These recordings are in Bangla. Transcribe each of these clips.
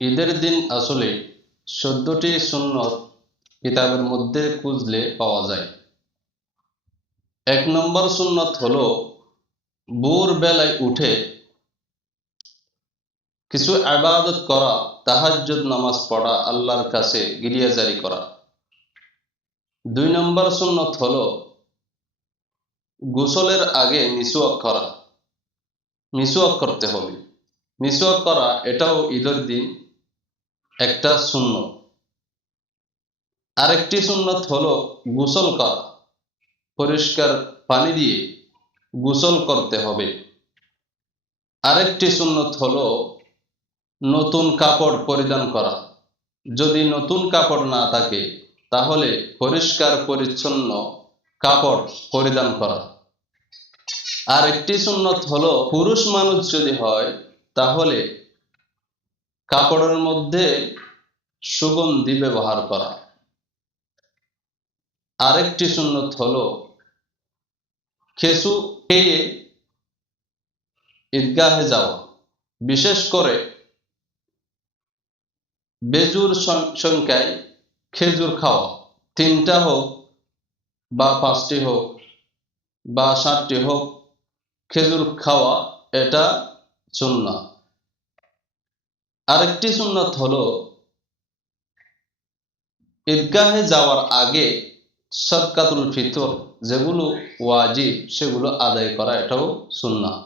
ঈদের দিন আসলে 14টি সুন্নত কিতাবের মধ্যে খুঁজলে পাওয়া যায়। 1 নম্বর সুন্নত হলো ভোর বেলায় উঠে কিছু ইবাদত করা, তাহাজ্জুদ নামাজ পড়া, আল্লাহর কাছে গিরিয়াজারি করা। 2 নম্বর সুন্নত হলো গোসলের আগে মিসওয়াক করা। মিসওয়াক করতে হবে। মিসওয়াক করা এটাও ঈদের দিন একটা সুন্নত। আরেকটি সুন্নত হলো গোসল করা, পরিষ্কার পানি দিয়ে গোসল করতে হবে। আরেকটি সুন্নত হলো নতুন কাপড় পরিধান করা। যদি নতুন কাপড় না থাকে তাহলে পরিষ্কার পরিচ্ছন্ন কাপড় পরিধান করা। আরেকটি সুন্নত হলো পুরুষ মানুষ যদি হয় তাহলে কাপড়ের মধ্যে সুগন্ধি ব্যবহার করা। আরেকটি সুন্নত হলো খেজুর খেয়ে ঈদগাহে যাওয়া, বিশেষ করে বেজুর সংখ্যায় খেজুর খাওয়া। 3টা হোক বা 5টি হোক বা 7টি হোক, খেজুর খাওয়া এটা সুন্নাত। আরেকটি সুন্নাত হলো ঈদগাহে যাওয়ার আগে সাদকাতুল ফিতর যেগুলো ওয়াজিব সেগুলো আদায় করা, এটাও সুন্নাত।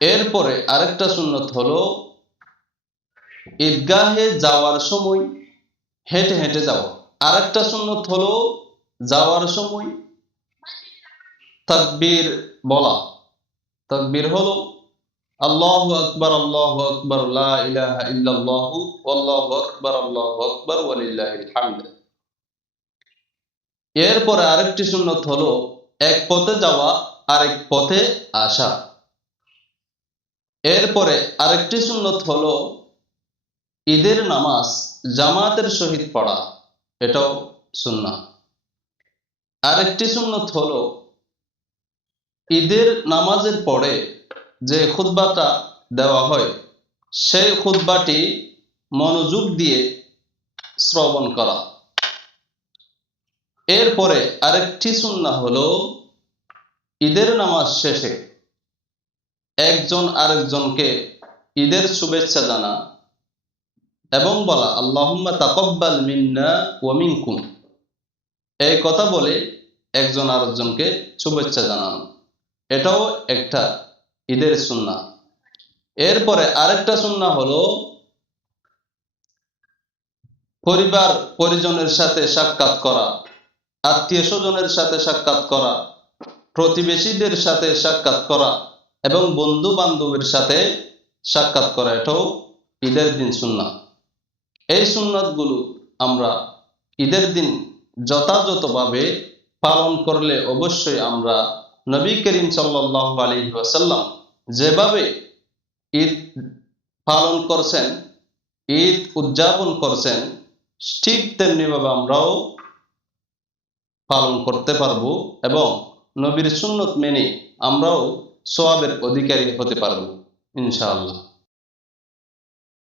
এরপরে আরেকটা সুন্নাত হলো ঈদগাহে যাওয়ার সময় হেঁটে হেঁটে যাওয়া। আরেকটা সুন্নাত হলো যাওয়ার সময় তাকবীর বলা। তাকবীর হলো আল্লাহু আকবার, আল্লাহু আকবার, লা ইলাহা ইল্লাল্লাহু, আল্লাহু আকবার ওয়ালিল্লাহিল হামদ। এরপরে আরেকটি সুন্নাত হলো এক পথে যাওয়া আরেক পথে আসা। এরপরে আরেকটি সুন্নাত হলো ঈদের নামাজ জামাতের সহিত পড়া, এটাও সুন্নাত। আরেকটি সুন্নাত হলো ঈদের নামাজের পরে যে খুতবাটা দেওয়া হয় সেই খুতবাটি মনোযোগ দিয়ে শ্রবণ করা। এরপরে আরেকটি সুন্নাহ হলো ঈদের নামাজ শেষে একজন আরেকজনকে ঈদের শুভেচ্ছা জানা এবং বলা আল্লাহুম্মা তাকাব্বাল মিন্না ওয়া মিনকুম। এই কথা বলে একজন আরেকজনকে শুভেচ্ছা জানানো, এটাও একটা ঈদের সুন্নাহ। এরপরে আরেকটা সুন্নাহ হলো পরিবার পরিজনের সাথে সাক্ষাৎ করা, আত্মীয় স্বজনের সাথে সাক্ষাৎ করা, প্রতিবেশীদের সাথে সাক্ষাৎ করা এবং বন্ধু বান্ধবের সাথে সাক্ষাৎ করা, এটাও ঈদের দিন সুন্নাত। এই সুন্নাতগুলো আমরা ঈদের দিন যথাযথভাবে পালন করলে অবশ্যই আমরা নবী করিম সাল্লাল্লাহু আলাইহি ওয়াসাল্লাম যেভাবে ঈদ পালন করছেন, ঈদ উদযাপন করছেন, ঠিক তেমনিভাবে আমরাও পালন করতে পারবো এবং নবীর সুন্নত মেনে আমরাও সওয়াবের অধিকারী হতে পারবো ইনশাআল্লাহ।